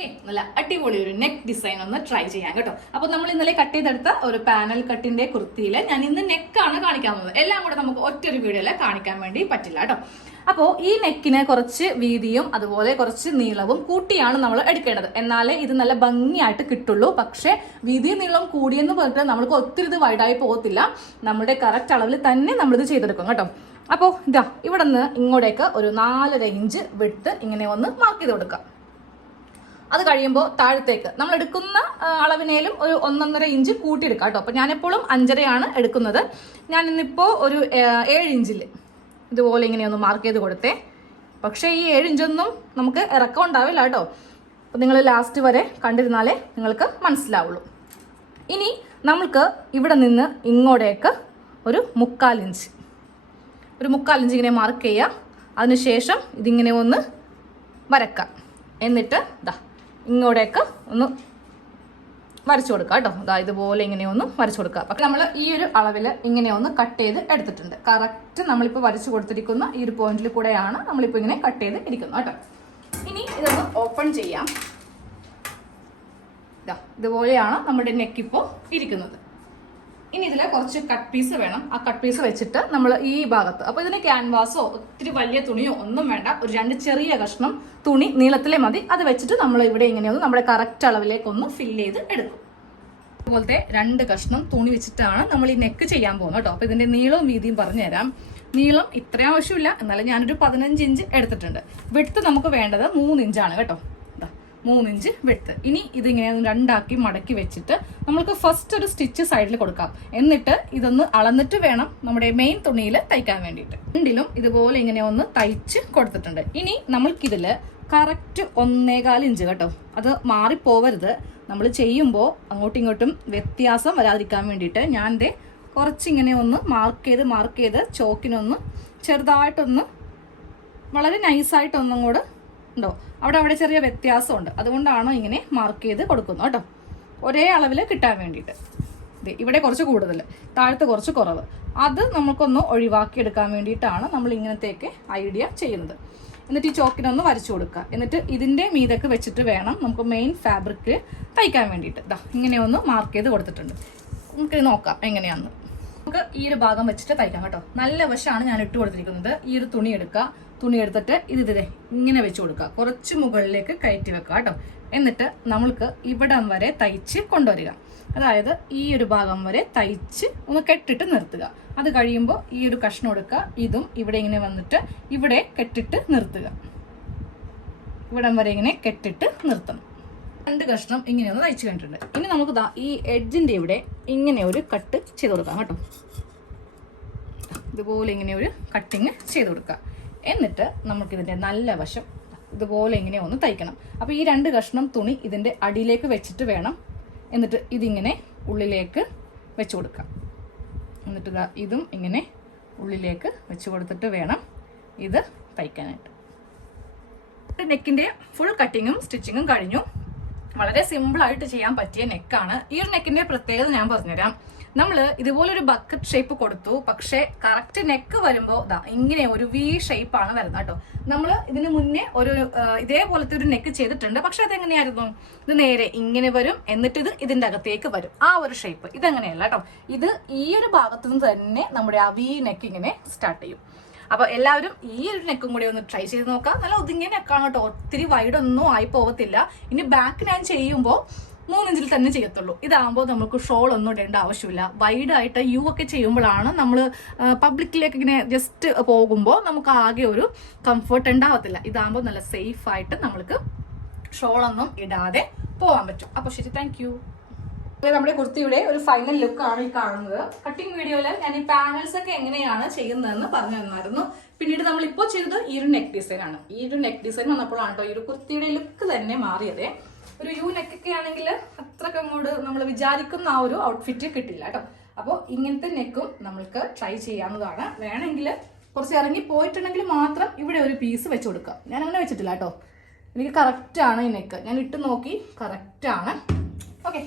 Okay? നല്ല അടിപൊളി ഒരു നെക്ക് ഡിസൈൻ ഒന്ന് ട്രൈ ചെയ്യാം കേട്ടോ. അപ്പൊ നമ്മൾ ഇന്നലെ കട്ട് ചെയ്തെടുത്ത ഒരു പാനൽ കട്ടിന്റെ കുർത്തിയിൽ ഞാൻ ഇന്ന് നെക്കാണ് കാണിക്കാൻ പോകുന്നത്. എല്ലാം കൂടെ നമുക്ക് ഒറ്റ ഒരു വീഡിയോയിൽ കാണിക്കാൻ വേണ്ടി പറ്റില്ല കേട്ടോ. അപ്പോൾ ഈ നെക്കിന് കുറച്ച് വീതിയും അതുപോലെ കുറച്ച് നീളവും കൂട്ടിയാണ് നമ്മൾ എടുക്കേണ്ടത്. എന്നാലേ ഇത് നല്ല ഭംഗിയായിട്ട് കിട്ടുള്ളൂ. പക്ഷേ വീതിയും നീളവും കൂടിയെന്ന് പറഞ്ഞിട്ട് നമ്മൾക്ക് ഒത്തിരി ഇത് വൈഡായി പോകത്തില്ല. നമ്മുടെ കറക്റ്റ് അളവിൽ തന്നെ നമ്മളിത് ചെയ്തെടുക്കും കേട്ടോ. അപ്പോൾ ഇതാ ഇവിടെ നിന്ന് ഇങ്ങോട്ടേക്ക് ഒരു നാലര ഇഞ്ച് വിട്ട് ഇങ്ങനെ ഒന്ന് മാർക്ക് ചെയ്ത് കൊടുക്കാം. അത് കഴിയുമ്പോൾ താഴത്തേക്ക്. നമ്മൾ എടുക്കുന്ന അളവിനേലും ഒരു ഒന്നൊന്നര ഇഞ്ച് കൂട്ടിയെടുക്കാം കേട്ടോ. അപ്പോൾ ഞാനെപ്പോഴും അഞ്ചരയാണ് എടുക്കുന്നത്. ഞാൻ ഇന്നിപ്പോൾ ഒരു ഏഴ് ഇഞ്ചിൽ ഇതുപോലെ ഇങ്ങനെയൊന്ന് മാർക്ക് ചെയ്ത് കൊടുത്തേ. പക്ഷേ ഈ ഏഴ് ഇഞ്ചൊന്നും നമുക്ക് ഇറക്കം ഉണ്ടാവില്ല കേട്ടോ. അപ്പോൾ നിങ്ങൾ ലാസ്റ്റ് വരെ കണ്ടിരുന്നാലേ നിങ്ങൾക്ക് മനസ്സിലാവുള്ളൂ. ഇനി നമ്മൾക്ക് ഇവിടെ നിന്ന് ഇങ്ങോട്ടേക്ക് ഒരു മുക്കാൽ ഇഞ്ച്. ഒരു മുക്കാൽ ഇഞ്ച് ഇങ്ങനെ മാർക്ക് ചെയ്യുക അതിനുശേഷം ഇതിങ്ങനെ ഒന്ന് വരക്കാം. എന്നിട്ട് ദാ ഇങ്ങോട്ടേക്ക് ഒന്ന് വരച്ചു കൊടുക്കുക കേട്ടോ. അതാ ഇതുപോലെ ഇങ്ങനെയൊന്ന് വരച്ചു കൊടുക്കുക പക്ഷെ നമ്മൾ ഈ ഒരു അളവിൽ ഇങ്ങനെയൊന്ന് കട്ട് ചെയ്ത് എടുത്തിട്ടുണ്ട്. കറക്റ്റ് നമ്മളിപ്പോൾ വരച്ചു കൊടുത്തിരിക്കുന്ന ഈ ഒരു പോയിന്റിൽ കൂടെയാണ് നമ്മളിപ്പോൾ ഇങ്ങനെ കട്ട് ചെയ്ത് ഇരിക്കുന്നത് കേട്ടോ. ഇനി ഇതൊന്ന് ഓപ്പൺ ചെയ്യാം. ഇതാ ഇതുപോലെയാണ് നമ്മുടെ നെക്ക് ഇരിക്കുന്നത്. ഇനി ഇതിൽ കുറച്ച് കട്ട് പീസ് വേണം. ആ കട്ട് പീസ് വെച്ചിട്ട് നമ്മൾ ഈ ഭാഗത്ത് അപ്പോൾ ഇതിന് ക്യാൻവാസോ ഒത്തിരി വലിയ തുണിയോ ഒന്നും വേണ്ട. ഒരു രണ്ട് ചെറിയ കഷ്ണം തുണി നീളത്തിലെ മതി. അത് വെച്ചിട്ട് നമ്മൾ ഇവിടെ ഇങ്ങനെയൊന്ന് നമ്മുടെ കറക്റ്റ് അളവിലേക്കൊന്ന് ഫില്ല് ചെയ്ത് എടുക്കും. അതുപോലത്തെ രണ്ട് കഷ്ണം തുണി വെച്ചിട്ടാണ് നമ്മൾ ഈ നെക്ക് ചെയ്യാൻ പോകുന്നത് കേട്ടോ. അപ്പോൾ ഇതിന്റെ നീളവും വീതിയും പറഞ്ഞു തരാം. നീളം ഇത്ര ആവശ്യമില്ല. എന്നാലും ഞാനൊരു പതിനഞ്ച് ഇഞ്ച് എടുത്തിട്ടുണ്ട്. വിടുത്ത് നമുക്ക് വേണ്ടത് മൂന്ന് ഇഞ്ചാണ് കേട്ടോ. ദാ, മൂന്ന് ഇഞ്ച് വിടുത്ത്. ഇനി ഇതിങ്ങനെ രണ്ടാക്കി മടക്കി വെച്ചിട്ട് നമുക്ക് ഫസ്റ്റ് ഒരു സ്റ്റിച്ച് സൈഡിൽ കൊടുക്കാം. എന്നിട്ട് ഇതൊന്ന് അളന്നിട്ട് വേണം നമ്മുടെ മെയിൻ തുണിയിൽ തയ്ക്കാൻ വേണ്ടിയിട്ട്. രണ്ടിലും ഇതുപോലെ ഇങ്ങനെ ഒന്ന് തയ്ച്ച് കൊടുത്തിട്ടുണ്ട്. ഇനി നമ്മൾക്കിതിൽ കറക്റ്റ് ഒന്നേകാൽ ഇഞ്ച് കേട്ടോ. അത് മാറിപ്പോവരുത്. നമ്മൾ ചെയ്യുമ്പോൾ അങ്ങോട്ടും ഇങ്ങോട്ടും വ്യത്യാസം വരാതിരിക്കാൻ വേണ്ടിയിട്ട് ഞാൻ ദേ കുറച്ചിങ്ങനെ ഒന്ന് മാർക്ക് ചെയ്ത് മാർക്ക് ചെയ്ത് ചോക്കിനൊന്ന് ചെറുതായിട്ടൊന്ന് വളരെ നൈസായിട്ടൊന്നും കൂടെ ഉണ്ടോ? അവിടെ അവിടെ ചെറിയ വ്യത്യാസമുണ്ട്. അതുകൊണ്ടാണ് ഇങ്ങനെ മാർക്ക് ചെയ്ത് കൊടുക്കുന്നത് കേട്ടോ. ഒരേ അളവിൽ കിട്ടാൻ വേണ്ടിയിട്ട്. ഇവിടെ കുറച്ച് കൂടുതൽ താഴത്ത് കുറച്ച് കുറവ്. അത് നമുക്കൊന്ന് ഒഴിവാക്കി എടുക്കാൻ വേണ്ടിയിട്ടാണ് നമ്മൾ ഇങ്ങനത്തേക്ക് ഐഡിയ ചെയ്യുന്നത്. എന്നിട്ട് ഈ ചോക്കിനൊന്ന് വരച്ചു കൊടുക്കുക. എന്നിട്ട് ഇതിന്റെ മീതൊക്കെ വെച്ചിട്ട് വേണം നമുക്ക് മെയിൻ ഫാബ്രിക് തയ്ക്കാൻ വേണ്ടിയിട്ട്. ഇതാ ഇങ്ങനെ ഒന്ന് മാർക്ക് ചെയ്ത് കൊടുത്തിട്ടുണ്ട്. നമുക്ക് നോക്കാം എങ്ങനെയാണെന്ന് നമുക്ക് ഈ ഒരു ഭാഗം വെച്ചിട്ട് തയ്ക്കാം കേട്ടോ. നല്ല വശമാണ് ഞാൻ ഇട്ട് കൊടുത്തിരിക്കുന്നത്. ഈ ഒരു തുണി എടുക്കുക. തുണി എടുത്തിട്ട് ഇത് ഇതേ ഇങ്ങനെ വെച്ച് കൊടുക്കുക. കുറച്ച് മുകളിലേക്ക് കയറ്റി വെക്കുക കേട്ടോ. എന്നിട്ട് നമ്മൾക്ക് ഇവിടം വരെ തയ്ച്ച് കൊണ്ടുവരിക. അതായത് ഈ ഒരു ഭാഗം വരെ തയ്ച്ച് ഒന്ന് കെട്ടിട്ട് നിർത്തുക. അത് കഴിയുമ്പോൾ ഈ ഒരു കഷ്ണം എടുക്കുക. ഇതും ഇവിടെ ഇങ്ങനെ വന്നിട്ട് ഇവിടെ കെട്ടിട്ട് നിർത്തുക. ഇവിടം വരെ ഇങ്ങനെ കെട്ടിട്ട് നിർത്തണം. രണ്ട് കഷ്ണം ഇങ്ങനെയൊന്ന് തയ്ച്ചു കണ്ടിട്ടുണ്ട് ഇനി നമുക്ക് ദാ ഈ എഡ്ജിന്റെ ഇവിടെ ഇങ്ങനെ ഒരു കട്ട് ചെയ്ത് കൊടുക്കാം കേട്ടോ. ഇതുപോലെ ഇങ്ങനെ ഒരു കട്ടിങ് ചെയ്ത് കൊടുക്കുക. എന്നിട്ട് നമുക്കിതിന്റെ നല്ല വശം ഇതുപോലെ ഇങ്ങനെ ഒന്ന് തയ്ക്കണം. അപ്പോൾ ഈ രണ്ട് കഷ്ണം തുണി ഇതിന്റെ അടിയിലേക്ക് വെച്ചിട്ട് വേണം. എന്നിട്ട് ഇതിങ്ങനെ ഉള്ളിലേക്ക് വെച്ച് കൊടുക്കാം എന്നിട്ട് ഇതും ഇങ്ങനെ ഉള്ളിലേക്ക് വെച്ച് കൊടുത്തിട്ട് വേണം ഇത് തയ്ക്കാനായിട്ട്. നെക്കിന്റെ ഫുൾ കട്ടിങ്ങും സ്റ്റിച്ചിങ്ങും കഴിഞ്ഞു. വളരെ സിമ്പിൾ ആയിട്ട് ചെയ്യാൻ പറ്റിയ നെക്കാണ് ഈ ഒരു നെക്കിന്റെ പ്രത്യേകത ഞാൻ പറഞ്ഞുതരാം. നമ്മൾ ഇതുപോലൊരു ബക്കറ്റ് ഷേപ്പ് കൊടുത്തു. പക്ഷേ കറക്റ്റ് നെക്ക് വരുമ്പോൾ ഇതാ ഇങ്ങനെ ഒരു വി ഷേപ്പാണ് വരുന്നത് കേട്ടോ. നമ്മൾ ഇതിന് മുന്നേ ഒരു ഇതേപോലത്തെ ഒരു നെക്ക് ചെയ്തിട്ടുണ്ട്. പക്ഷെ അതെങ്ങനെയായിരുന്നു? ഇത് നേരെ ഇങ്ങനെ വരും. എന്നിട്ട് ഇത് ഇതിന്റെ അകത്തേക്ക് വരും. ആ ഒരു ഷേപ്പ് ഇതെങ്ങനെയല്ല കേട്ടോ. ഇത് ഈ ഒരു ഭാഗത്തു നിന്ന് തന്നെ നമ്മുടെ ആ വി നെക്ക് ഇങ്ങനെ സ്റ്റാർട്ട് ചെയ്യും. അപ്പൊ എല്ലാവരും ഈ ഒരു നെക്കും കൂടി ഒന്ന് ട്രൈ ചെയ്ത് നോക്കാം. നല്ല ഒതുങ്ങിയ നെക്കാണ് കേട്ടോ. ഒത്തിരി വൈഡ് ഒന്നും ആയി പോകത്തില്ല. ഇനി ബാക്ക് ഞാൻ ചെയ്യുമ്പോൾ മൂന്നിഞ്ചിൽ തന്നെ ചെയ്യത്തുള്ളൂ. ഇതാകുമ്പോൾ നമുക്ക് ഷോൾ ഒന്നും ഇടേണ്ട ആവശ്യമില്ല. വൈഡ് ആയിട്ട് യു ഒക്കെ ചെയ്യുമ്പോഴാണ് നമ്മൾ പബ്ലിക്കിലേക്ക് ഇങ്ങനെ ജസ്റ്റ് പോകുമ്പോൾ നമുക്ക് ആകെ ഒരു കംഫർട്ട് ഉണ്ടാവത്തില്ല. ഇതാകുമ്പോൾ നല്ല സേഫ് ആയിട്ട് നമ്മൾക്ക് ഷോളൊന്നും ഇടാതെ പോകാൻ പറ്റും. അപ്പോൾ ശരി താങ്ക് നമ്മുടെ കുർത്തിയുടെ ഒരു ഫൈനൽ ലുക്ക് ആണ് ഈ കാണുന്നത്. കട്ടിംഗ് വീഡിയോയിൽ ഞാൻ ഈ പാനൽസ് ഒക്കെ എങ്ങനെയാണ് ചെയ്യുന്നതെന്ന് പറഞ്ഞു തന്നായിരുന്നു. പിന്നീട് നമ്മൾ ഇപ്പോൾ ചെയ്തത് ഈ ഒരു നെക്ക് ഡിസൈൻ ആണ്. ഈ ഒരു നെക്ക് ഡിസൈൻ വന്നപ്പോഴാണ് കേട്ടോ ഈ ഒരു കുർത്തിയുടെ ലുക്ക് തന്നെ മാറിയത്. ഒരു യു നെക്ക് ഒക്കെ ആണെങ്കിൽ അത്രയ്ക്ക് അങ്ങോട്ട് നമ്മൾ വിചാരിക്കുന്ന ആ ഒരു ഔട്ട്ഫിറ്റ് കിട്ടില്ല കേട്ടോ അപ്പോൾ ഇങ്ങനത്തെ നെക്കും നമ്മൾക്ക് ട്രൈ ചെയ്യാവുന്നതാണ്. വേണമെങ്കിൽ കുറച്ച് ഇറങ്ങി പോയിട്ടുണ്ടെങ്കിൽ മാത്രം ഇവിടെ ഒരു പീസ് വെച്ച് കൊടുക്കുക ഞാൻ അങ്ങനെ വെച്ചിട്ടില്ല കേട്ടോ എനിക്ക് കറക്റ്റാണ് ഈ നെക്ക് ഞാൻ ഇട്ട് നോക്കി കറക്റ്റാണ് ഓക്കെ